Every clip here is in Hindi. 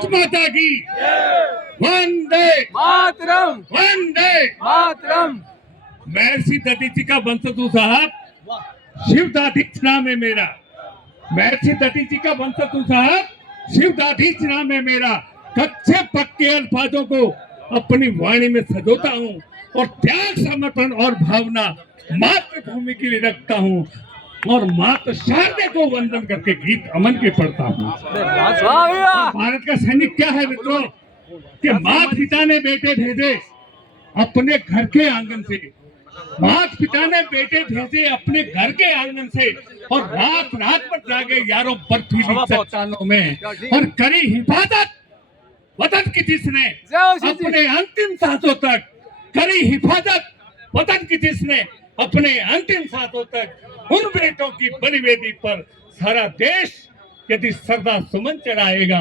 भारत माता की वंदे मातरम वंदे मातरम। महर्षि दधीचि का वंशज हूँ साहब, शिवदाधीच नाम है मेरा। महर्षि दधीचि का वंशज हूँ साहब, शिवदाधीच नाम है मेरा। कच्चे पक्के अल्फाजों को अपनी वाणी में सजोता हूँ और त्याग, समर्पण और भावना मातृभूमि के लिए रखता हूँ और माता शारदे को वंदन करके गीत अमन के पढ़ता हूँ। भारत का सैनिक क्या है मित्रों कि माता पिता ने बेटे भेजे अपने घर के आंगन से, माता पिता ने बेटे भेजे अपने घर के आंगन से और रात रात पर जागे यारों बर्फीली चट्टानों में और करी हिफाजत वतन की जिसने अपने अंतिम सांसों तक, करी हिफाजत वतन की जिसने अपने अंतिम सांसों तक, उन बेटों की बलिवेदी पर सारा देश यदि श्रद्धा सुमन चढ़ाएगा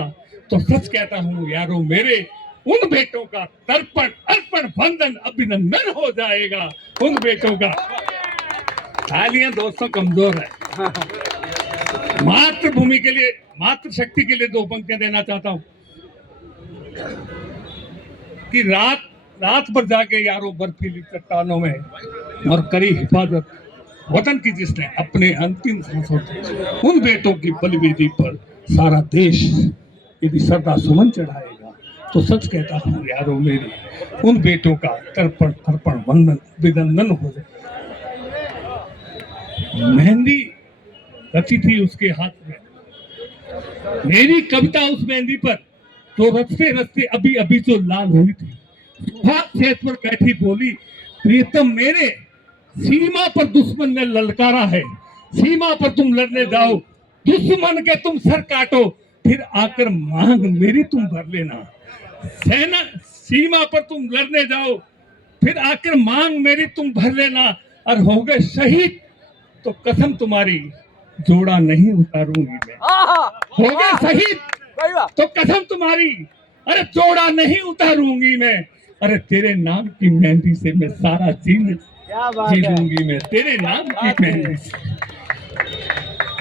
तो सच कहता हूँ यारों मेरे, उन बेटों का तर्पण अर्पण वंदन अभिनंदन हो जाएगा। उन बेटों का। तालियां दोस्तों कमजोर है। मातृभूमि के लिए, मातृशक्ति के लिए दो पंक्तियां देना चाहता हूं कि रात रात भर जाके यारों बर्फीली चट्टानों में और करी हिफाजत वतन की जिसने अपने अंतिम सांसों तक, उन बेटों की बलिवेदी पर सारा देश यदि श्रद्धा सुमन चढ़ाएगा तो सच कहता हूँ यारों मेरे, उन बेटों का तर्पण अर्पण वंदन अभिनंदन हो जाए। मेहंदी रची थी उसके हाथ में, मेरी कविता उस मेहंदी पर तो रचते रचते अभी अभी जो लाल हुई थी। सेज पर बैठी बोली, प्रियतम मेरे, सीमा पर दुश्मन ने ललकारा है, सीमा पर तुम लड़ने जाओ, दुश्मन के तुम सर काटो, फिर आकर मांग मेरी तुम भर लेना। सेना सीमा पर तुम लड़ने जाओ, फिर आकर मांग मेरी तुम भर लेना, और हो गए शहीद तो कसम तुम्हारी जोड़ा नहीं उतारूंगी मैं। हो गए शहीद तो कसम तुम्हारी, अरे जोड़ा नहीं उतारूंगी मैं। अरे तेरे नाम की मेहंदी से मैं सारा जीवन जी लूंगी मैं, तेरे नाम की मेहंदी से।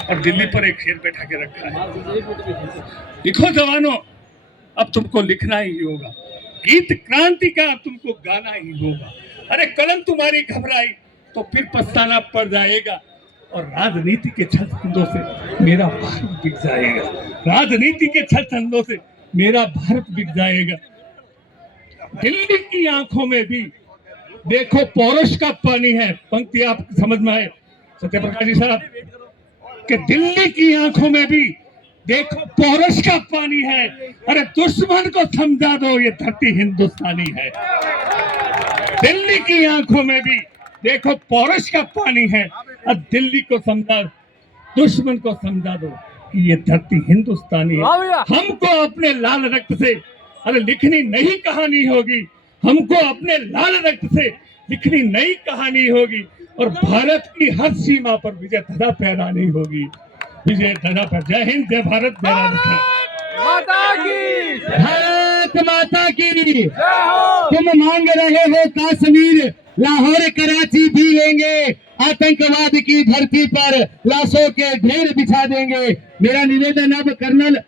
और दिल्ली पर एक शेर बैठा के रखा है, लिखो जवानों अब तुमको लिखना ही होगा, गीत क्रांति का अब तुमको गाना ही होगा। अरे कलम तुम्हारी घबराई तो फिर पछताना पड़ जाएगा, और राजनीति के छल छंदों से मेरा भारत बिक जाएगा, राजनीति के छल छंदों से मेरा भारत बिक जाएगा। दिल्ली की आंखों में भी देखो पौरुष का पानी है। पंक्ति आप समझ में आए सत्यप्रकाश जी साहब, कि दिल्ली की आंखों में भी देखो पौरुष का पानी है, अरे दुश्मन को समझा दो ये धरती हिंदुस्तानी है। दिल्ली की आंखों में भी देखो पौरुष का पानी है, और दिल्ली को समझा, दुश्मन को समझा दो कि ये धरती हिंदुस्तानी है। हमको अपने लाल रक्त से अरे लिखनी नई कहानी होगी, हमको अपने लाल रक्त से लिखनी नई कहानी होगी, और भारत की हर सीमा पर विजय ध्वजा फहरानी होगी, विजय ध्वजा पर। जय हिंद, जय भारत, जय राष्ट्र माता की, भारत माता की। तुम मांग रहे हो कश्मीर, लाहौर कराची भी लेंगे, आतंकवाद की धरती पर लाशों के ढेर बिछा देंगे। मेरा निवेदन अब कर्नल